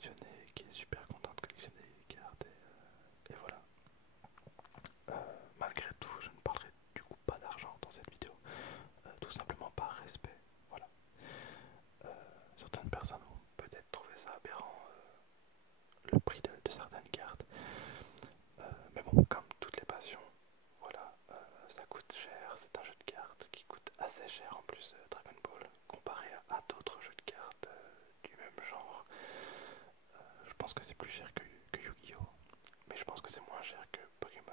passionné, qui est super content de collectionner les cartes et voilà. Malgré tout, je ne parlerai du coup pas d'argent dans cette vidéo, tout simplement par respect. Voilà. Certaines personnes vont peut-être trouver ça aberrant, le prix de certaines cartes, mais bon, comme toutes les passions, voilà, ça coûte cher. C'est un jeu de cartes qui coûte assez cher en plus, Dragon Ball, comparé à d'autres jeux de cartes du même genre. Je pense que c'est plus cher que Yu-Gi-Oh! Mais je pense que c'est moins cher que Pokémon.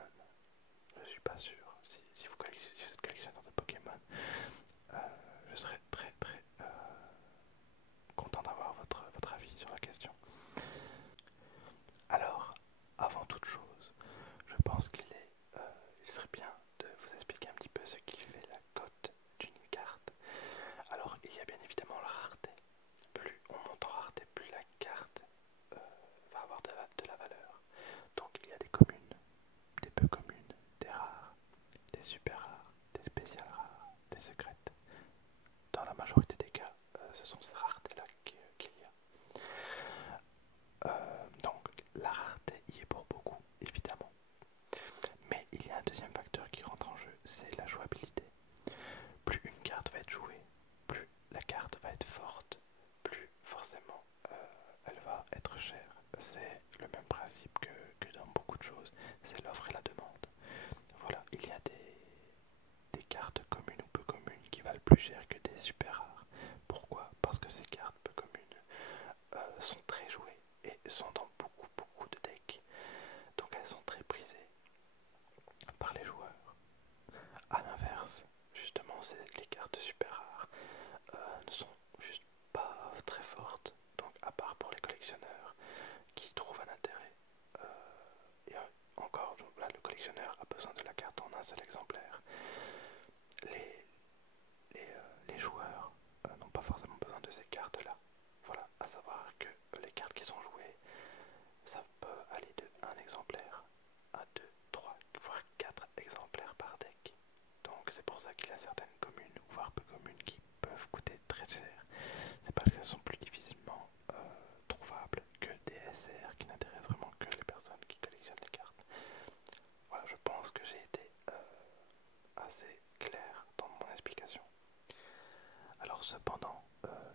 Je suis pas sûr. Si si vous êtes collectionneur de Pokémon, euh, je serais très très content d'avoir votre avis sur la question. Alors, avant toute chose, je pense il serait bien de vous expliquer un petit peu ce qui fait la cote d'une carte. Alors, il y a bien évidemment la rareté. Plus on monte en rareté, plus la carte va avoir de la valeur. Donc, il y a des communes, des peu communes, des rares, des super rares, des spéciales rares, des secrètes. Dans la majorité des cas, ce sont ces raretés-là qu'il y a. Donc la rareté y est pour beaucoup, évidemment. Mais il y a un deuxième facteur qui rentre en jeu, c'est la jouabilité. Plus une carte va être jouée, plus la carte va être forte, plus forcément elle va être chère. C'est le même principe que dans beaucoup de choses, c'est l'offre et la demande. Voilà, il y a des cartes communes ou peu communes qui valent plus cher que des super rares. Pourquoi? Parce que ces cartes peu communes sont très jouées et sont dans beaucoup de decks. Donc elles sont très prisées par les joueurs. A l'inverse, justement, les cartes super rares ne sont juste pas très fortes. Donc à part pour les collectionneurs qui trouvent un intérêt. Et encore, là, le collectionneur a besoin de la carte en un seul exemplaire. Les, les joueurs n'ont pas forcément besoin de ces cartes-là. Voilà, à savoir que les cartes qui sont jouées, ça peut aller de un exemplaire à 2, 3, voire 4 exemplaires par deck. Donc c'est pour ça qu'il y a certaines communes, voire peu communes, qui peuvent coûter très cher. C'est parce qu'elles sont plus difficilement trouvables que des SR qui n'intéressent vraiment que les personnes qui collectionnent les cartes. Voilà, je pense que j'ai été assez clair dans mon explication. Alors cependant,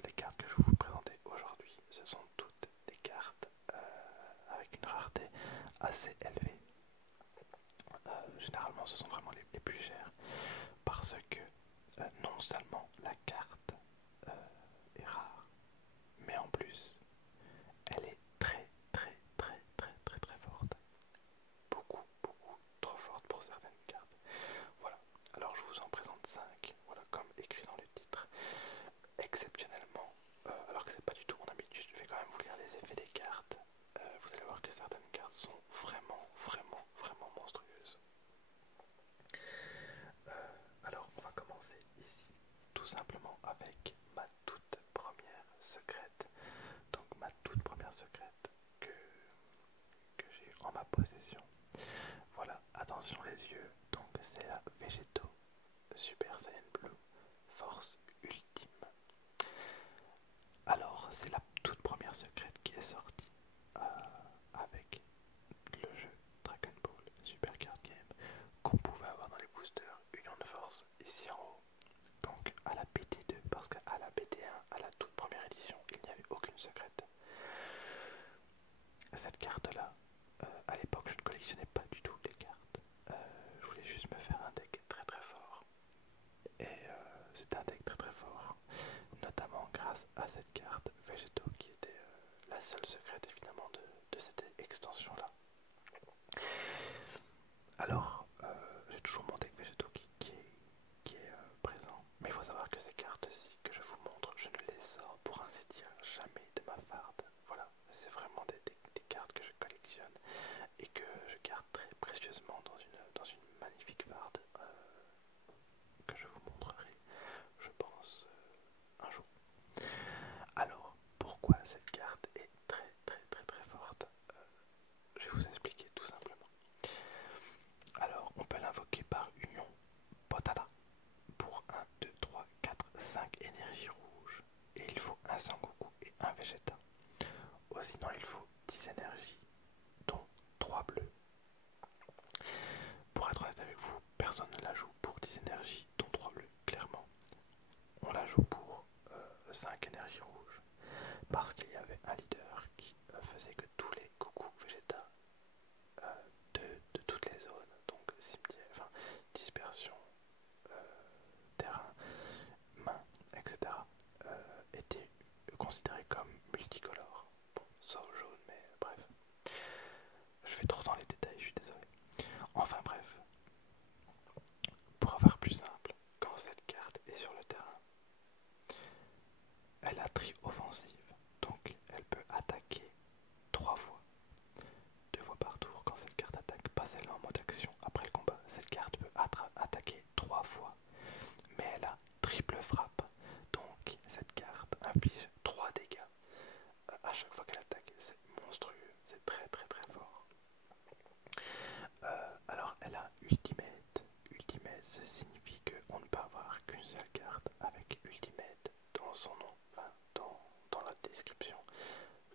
les cartes que je vais vous présenter aujourd'hui, ce sont toutes des cartes avec une rareté assez élevée. Généralement, ce sont vraiment les plus chers parce que non seulement la carte est rare, mais en plus, elle est très forte. Beaucoup trop forte pour certaines cartes. Voilà, alors je vous en présente 5, voilà, comme écrit dans le titre. Exceptionnellement, alors que c'est pas du tout mon habitude, je vais quand même vous lire les effets des cartes. Vous allez voir que certaines cartes sont vraiment monstrueuses. Alors on va commencer ici tout simplement avec ma toute première secrète. Donc ma toute première secrète que j'ai eu en ma possession. Voilà, attention les yeux, donc c'est la Végéto Super Saiyan Blue Force Ultime. Alors c'est la toute première secrète qui est sortie avec le jeu Dragon Ball Super Card Game qu'on pouvait avoir dans les boosters Union de Force ici en haut. Donc à la BT2, parce qu'à la BT1, à la toute première édition, il n'y avait aucune secrète. Cette carte là, à l'époque je ne collectionnais pas du tout les cartes. Je voulais juste me faire un deck très fort. Et c'était un deck très fort. Notamment grâce à cette carte Végéto qui était la seule secrète évidemment de cette extension là. Alors, j'ai toujours mon deck Végéto qui est présent. Mais il faut savoir que ces cartes-ci que je vous montre, je ne les sors pour ainsi dire jamais de ma farde. Voilà, c'est vraiment des cartes que je collectionne et que je garde très précieusement dans une magnifique farde que je vous montrerai, je pense, un jour. Alors, pourquoi cette carte est très forte? personne ne la joue pour 10 énergies, dont 3 bleus, clairement. On la joue pour 5 énergies rouges, parce qu'il y avait un leader qui faisait que tous les coucous Vegeta de toutes les zones, donc cimetière, enfin, dispersion, terrain, main, etc., étaient considérés comme multicolores. Bon, sauf jaune, mais bref. Je vais trop dans les détails, je suis désolé. Enfin bref, pour avoir plus simple, quand cette carte est sur le terrain, elle a tri-offensive, donc elle peut attaquer 3 fois, 2 fois par tour quand cette carte attaque, pas celle en mode action après le combat. Cette carte peut attaquer 3 fois, mais elle a triple frappe, donc cette carte inflige 3 dégâts à chaque fois qu'elle attaque. C'est monstrueux, c'est très très très fort. Alors elle a Ultimate. Ultimate, ça signifie qu'on ne peut avoir qu'une seule carte avec Ultimate dans son nom, enfin dans la description,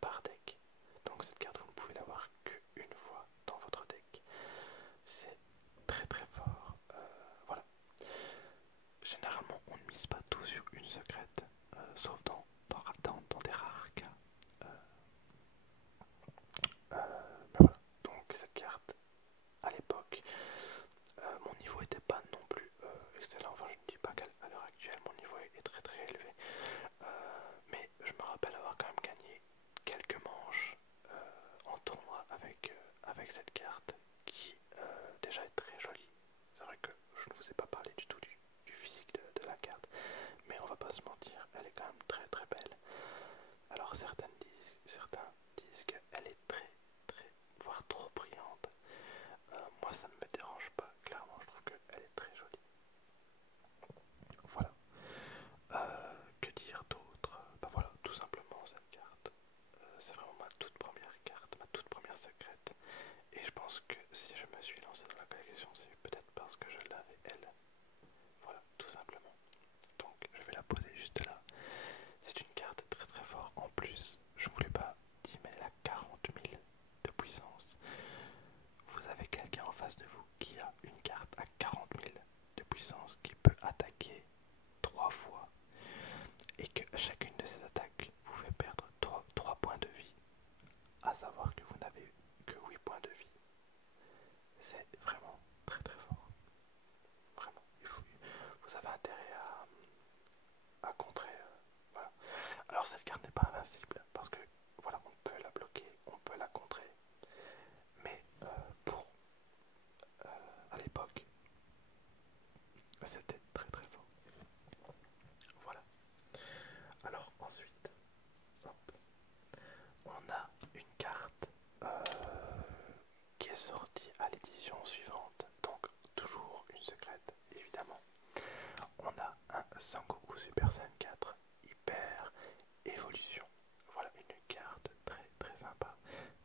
par deck. Donc cette carte, vous ne pouvez l'avoir qu'une fois dans votre deck. C'est très très fort. Voilà. Généralement, on ne mise pas tout sur une secrète, sauf dans des rares cas. Mais voilà. Donc cette carte, à l'époque, mon niveau n'était pas non plus excellent. Enfin, je ne dis pas qu'à l'heure actuelle, mon niveau est très très élevé. Mais je me rappelle avoir quand même gagné quelques manches en tournoi avec cette carte qui déjà est très jolie. C'est vrai que je ne vous ai pas parlé du tout du physique de la carte, mais on va pas se mentir, elle est quand même très très belle. Alors certains disent qu'elle est très très, voire trop brillante. Moi ça ne me dérange pas, clairement je trouve qu'elle est très jolie. Voilà. Que dire d'autre? Bah voilà, tout simplement cette carte. C'est vraiment ma toute première carte, ma toute première secrète. Et je pense que si je me suis lancé dans la collection, c'est peut-être parce que je l'avais elle. Voilà, tout simplement. Donc je vais la poser juste là. C'est une carte très très forte. En plus, je voulais pas dire, mais elle a 40 000 de puissance. Vous avez quelqu'un en face de vous qui a une carte à 40 000 de puissance qui peut attaquer 3 fois et que chacune de ces attaques vous fait perdre 3 points de vie, à savoir que vous n'avez que 8 points de vie. C'est vraiment très très fort. Vraiment, vous avez intérêt à contrer. Voilà. Alors cette carte n'est pas invincible parce que voilà, on peut la bloquer, on peut la contrer. Mais pour à l'époque, c'était très très fort. Voilà. Alors ensuite, hop, on a une carte qui est sortie à l'édition suivante. Donc toujours une secrète, évidemment. On a un Sangoku Super Saiyan 4 Hyper Évolution. Voilà une carte très très sympa,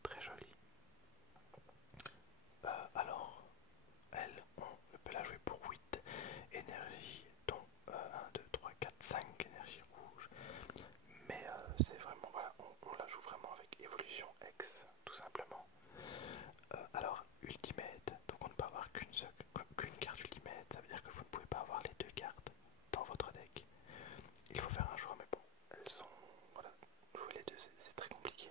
très jolie. Alors, on peut la jouer pour 8 énergies, dont 1, 2, 3, 4, 5 énergies rouges. Mais c'est vraiment, voilà, on la joue vraiment avec Évolution X, tout simplement. Alors, Ultimate, donc on ne peut avoir qu'une carte Ultimate, ça veut dire que vous ne pouvez pas avoir les 2 cartes dans votre deck. Il faut faire un choix, mais bon, elles sont, voilà, jouer les deux, c'est très compliqué,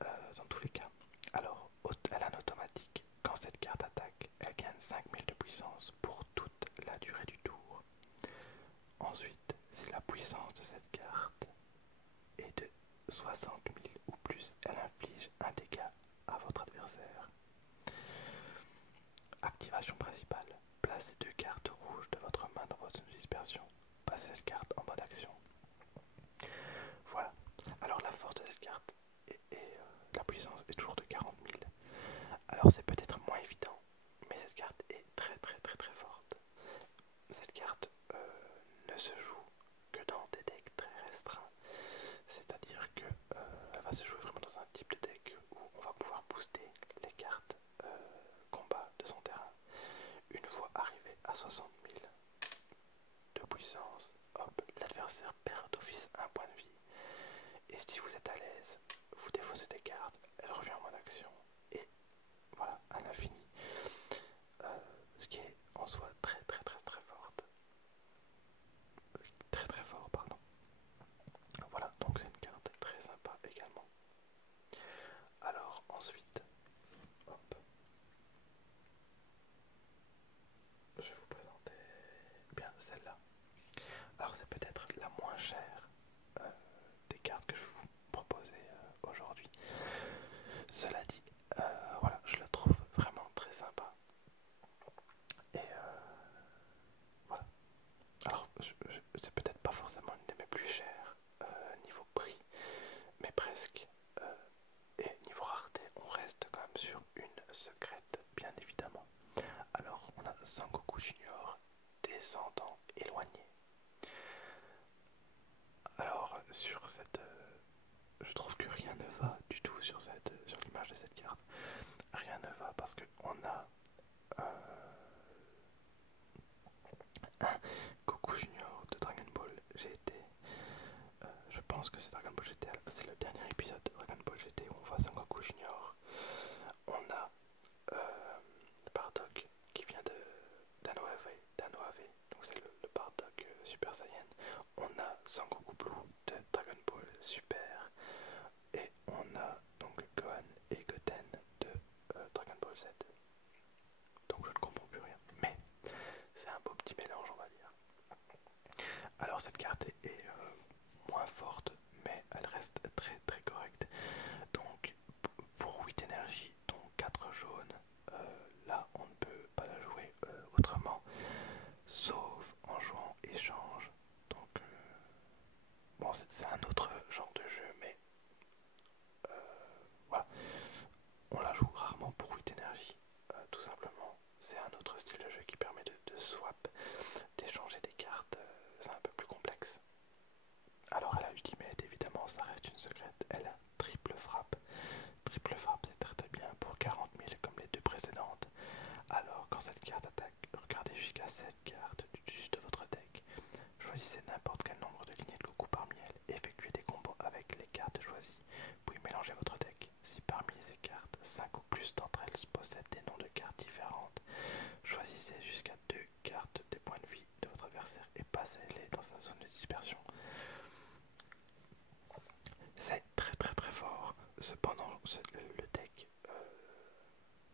hein, dans tous les cas. Alors, elle a un automatique. Quand cette carte attaque, elle gagne 5000 de puissance pour toute la durée du tour. Ensuite, si la puissance de cette carte est de 60 000 ou plus, elle inflige un dégât à votre adversaire. Activation principale. Placez 2 cartes rouges de votre main dans votre dispersion. Passez cette carte en mode action. Voilà. Alors la force de cette carte et la puissance est toujours de 40 000. Alors c'est peut-être moins évident, mais cette carte est très très très très forte. Cette carte ne se joue que dans des decks très restreints. C'est-à-dire que elle va se jouer vraiment dans un type de deck où on va pouvoir booster les cartes combat de son terrain. Une fois arrivé à 60 000 de puissance, hop, l'adversaire perd d'office un point de vie. Et si vous êtes à l'aise, vous défaussez des cartes, elle revient en mode action. Et voilà, à l'infini. Ce qui est moins chère des cartes que je vais vous proposer aujourd'hui. Cela dit, voilà, je la trouve vraiment très sympa. Et voilà. Alors, c'est peut-être pas forcément une de mes plus chères niveau prix, mais presque. Et niveau rareté, on reste quand même sur une secrète, bien évidemment. Alors, on a Sangoku Junior, descendant éloigné. Alors, sur cette... je trouve que rien ne va du tout sur l'image de cette carte. Rien ne va parce qu'on a un Goku Junior de Dragon Ball GT. Je pense que c'est Dragon Ball GT, c'est le dernier épisode de Dragon Ball GT où on voit Sangoku Junior. On a Bardock qui vient d'Anoave, donc c'est le Bardock Super Saiyan. On a Sangoku Blue de Dragon Ball Super. Et on a donc Gohan et Goten de Dragon Ball Z. Donc je ne comprends plus rien. Mais c'est un beau petit mélange, on va dire. Alors cette carte est moins forte, mais elle reste très très correcte. Donc pour 8 énergies, dont 4 jaunes, là on ne peut pas la jouer autrement, sauf en jouant échange. Donc bon, c'est un autre genre de jeu, mais voilà. On la joue rarement pour 8 énergies, tout simplement. C'est un autre style de jeu qui permet de swap, d'échanger des cartes, c'est un peu plus complexe. Alors elle a Ultimate, évidemment, ça reste une secrète. Elle a triple frappe. Triple frappe, c'est très très bien pour 40 000 comme les deux précédentes. Alors quand cette carte attaque, regardez jusqu'à 7 cartes du dessus de votre deck. Choisissez n'importe quel nombre de lignées de Goku parmi elles. Effectuez des combos avec les cartes choisies. Puis mélangez votre deck. Si parmi ces cartes, 5 ou plus d'entre elles possèdent des noms de cartes différentes, choisissez jusqu'à 2 cartes des points de vie de votre adversaire et passez-les dans sa zone de dispersion. C'est très très très fort. Cependant, le deck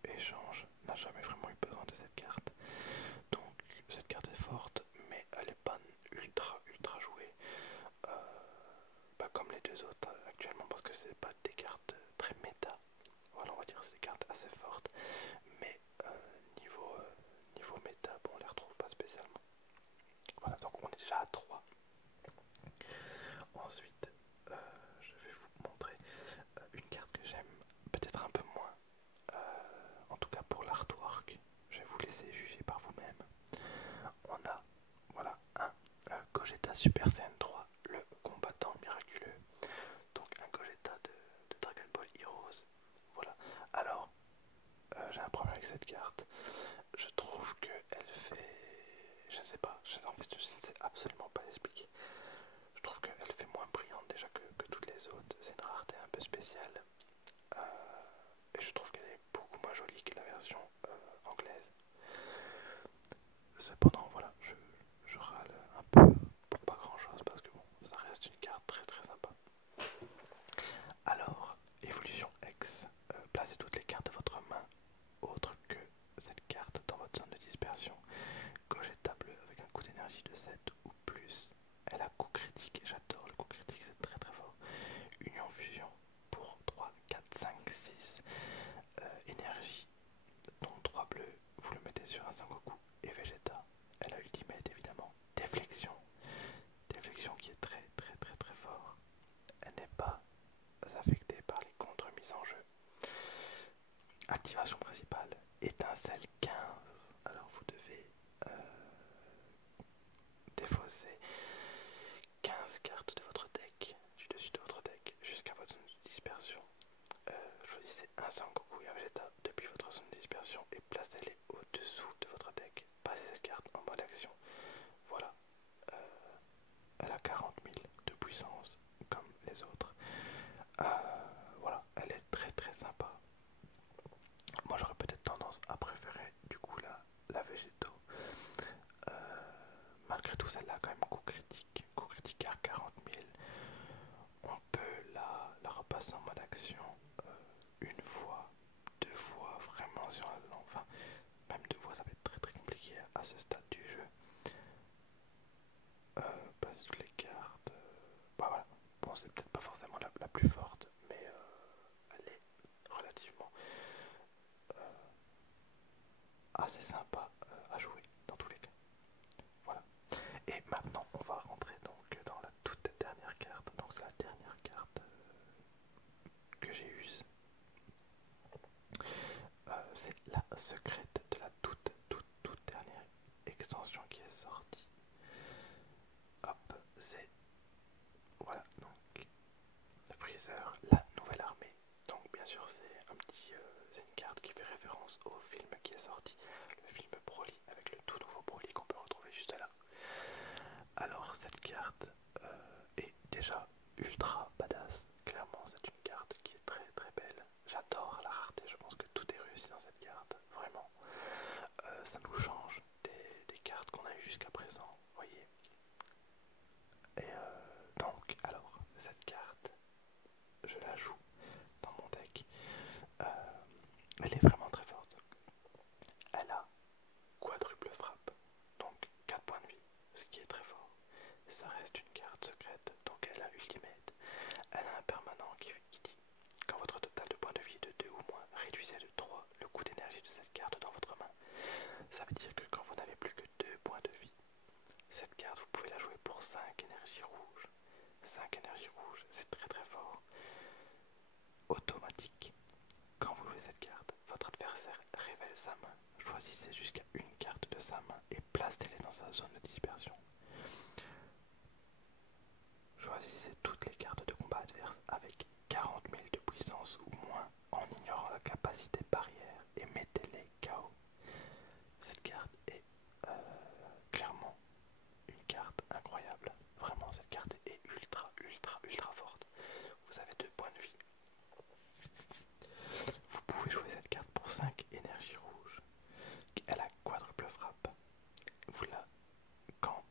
échange n'a jamais vraiment eu besoin de cette carte. Donc cette carte est forte, mais elle n'est pas ultra jouée. Comme les deux autres actuellement, parce que c'est pas des cartes très méta. Voilà, on va dire que c'est des cartes assez fortes, mais niveau méta, bon, on les retrouve pas spécialement. Voilà, donc on est déjà à 3. Ensuite, je vais vous montrer une carte que j'aime peut-être un peu moins, en tout cas pour l'artwork. Je vais vous laisser juger par vous-même. On a, voilà, un Gogeta Super Saiyan 3, le combattant miraculeux. Donc un Gogeta de Dragon Ball Heroes. Voilà. Alors, j'ai un problème avec cette carte. Je trouve qu'elle fait... Je ne sais pas. En fait, je ne sais absolument pas l'expliquer. Je trouve qu'elle fait moins brillante déjà que toutes les autres. C'est une rareté un peu spéciale. Et je trouve qu'elle est beaucoup moins jolie que la version anglaise. Cependant, voilà, je râle un peu pour pas grand chose parce que bon, ça reste une carte très très sympa. Alors, évolution X, placez toutes les cartes de votre main autre que cette carte dans votre zone de dispersion. Gogeta bleu avec un coût d'énergie de 7 ou plus. Elle a coup critique, j'adore le coup critique, c'est très très fort. Union fusion pour 3, 4, 5, 6 énergie, dont 3 bleus, vous le mettez sur un Sangoku et Vegeta. Elle a Ultimate évidemment. Déflexion. Déflexion qui est très très très très fort. Elle n'est pas affectée par les contre-mises en jeu. Activation principale, étincelle 15. Alors vous devez défausser 15 cartes de votre deck, du dessus de votre deck, jusqu'à votre zone de dispersion. Choisissez un Sangoku et un Vegeta depuis votre zone de dispersion et placez-les au-dessous de votre deck. Passez cette carte en mode action. Voilà. Elle a 40 000 de puissance, comme les autres. Voilà, elle est très très sympa. Moi j'aurais peut-être tendance à préférer du coup la Végéto. Malgré tout, celle-là a quand même coup critique. Coup critique à 40 000. On peut la repasser en mode action une fois, deux fois, vraiment si on la... Enfin, même deux fois ça va être très très compliqué à ce stade du jeu. Passer toutes les cartes. plus forte, mais elle est relativement assez sympa à jouer dans tous les cas. Voilà. Et maintenant, on va rentrer donc dans la toute dernière carte. Donc c'est la dernière carte que j'ai use. C'est la secrète de la toute dernière extension qui est sortie. Hop, c'est voilà donc le Freezer, la nouvelle armée. Donc bien sûr c'est une carte qui fait référence au film qui est sorti, le film Broly avec le tout nouveau Broly qu'on peut retrouver juste là. Alors cette carte est déjà ultra badass. Clairement c'est une carte qui est très très belle. J'adore la rareté, je pense que tout est réussi dans cette carte, vraiment. Ça nous change des cartes qu'on a eues jusqu'à présent, voyez. Et donc alors cette carte, je la joue dans mon deck. Euh, Elle est vraiment très forte. Elle a quadruple frappe, donc 4 points de vie, ce qui est très fort. Ça reste une carte secrète, donc elle a ultimate. Elle a un permanent qui dit quand votre total de points de vie est de 2 ou moins, réduisez de 3 le coût d'énergie de cette carte dans votre main. Ça veut dire que quand vous n'avez plus que 2 points de vie, cette carte vous pouvez la jouer pour 5 énergies rouges. 5 énergies rouges, c'est très très fort. Automatique. Quand vous jouez cette carte, votre adversaire révèle sa main. Choisissez jusqu'à une carte de sa main et placez-les dans sa zone de dispersion. Choisissez toutes les cartes de combat adverses avec 40 000 de puissance ou moins en ignorant la capacité barrière et mettez-les KO. Cette carte est clairement une carte incroyable. Vraiment, cette carte est ultra forte. Vous avez 2 points de vie. Vous pouvez jouer cette carte pour 5 énergies rouges. Elle a quadruple frappe. Quand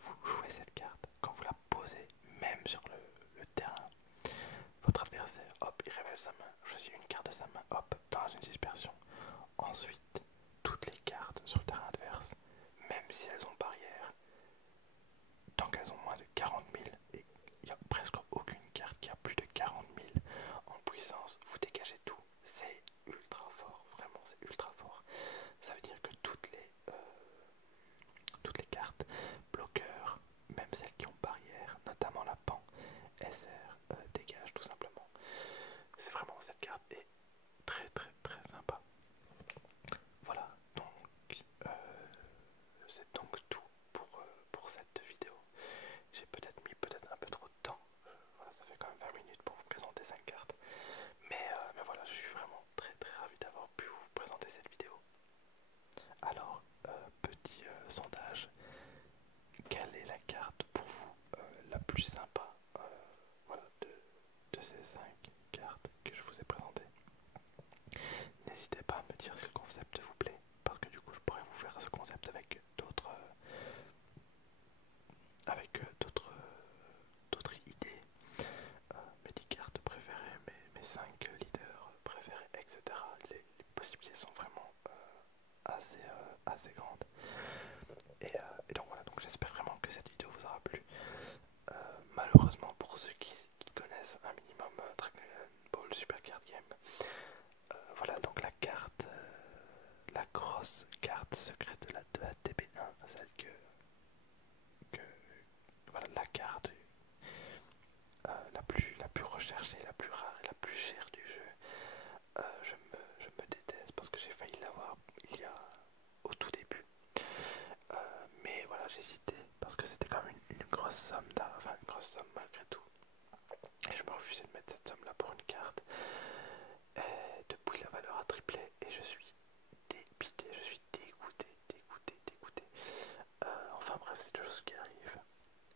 vous jouez cette carte, quand vous la posez même sur le terrain, votre adversaire, hop, il révèle sa main, choisit une carte de sa main, hop, dans une dispersion. Ensuite, toutes les cartes sur le terrain adverse, même si elles ont barrière, tant qu'elles ont moins de 40 000, et il n'y a presque aucune carte qui a plus de 40 000 en puissance, vous dégagez tout. C'est ultra fort, vraiment c'est ultra fort. Ça veut dire que toutes les cartes, bloqueurs, même celles qui ont barrière, notamment la pan, SR, dégage tout simplement. C'est vraiment, cette carte est très sympa. Voilà, donc c'est donc tout pour cette vidéo. J'ai peut-être mis un peu trop de temps. Voilà, ça fait quand même 20 minutes pour vous présenter 5 cartes. Mais voilà, je suis vraiment très ravi d'avoir pu vous présenter cette vidéo. Alors, petit sondage, quelle est la carte pour vous la plus sympa voilà, de ces 5 cartes que je vous ai présentées? N'hésitez pas à me dire si le concept vous plaît, parce que du coup je pourrais vous faire ce concept avec d'autres idées, mes 10 cartes préférées, mes 5 leaders préférés, etc. Les possibilités sont vraiment assez grandes. Et donc voilà, donc j'espère vraiment que cette vidéo vous aura plu. Malheureusement pour ceux qui connaissent un minimum Dragon Ball Super Card Game, voilà donc la carte, la grosse carte secrète de la TB1, celle voilà la carte la plus recherchée, la plus rare et la plus chère du jeu. Je me déteste parce que j'ai failli l'avoir il y a au tout début. Mais voilà, j'ai hésité parce que c'était quand même une grosse somme, enfin une grosse somme malgré tout. Et je me refusais de mettre cette somme là pour une carte. Et depuis la valeur a triplé et je suis dépité, je suis dégoûté. Enfin bref, c'est des choses qui arrivent.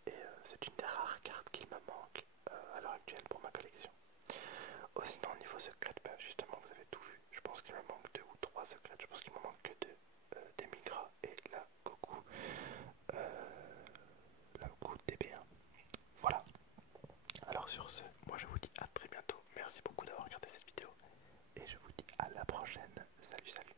Et c'est une des rares cartes qu'il me manque à l'heure actuelle pour ma collection. Oh, sinon au niveau secret, bah, justement vous avez tout vu. Je pense qu'il me manque 2 ou 3 secrets. Je pense qu'il me manque que 2. Des Migra et la Goku DB1. Voilà. Alors sur ce, moi je vous dis à très bientôt. Merci beaucoup d'avoir regardé cette vidéo. Et je vous dis à la prochaine. Salut.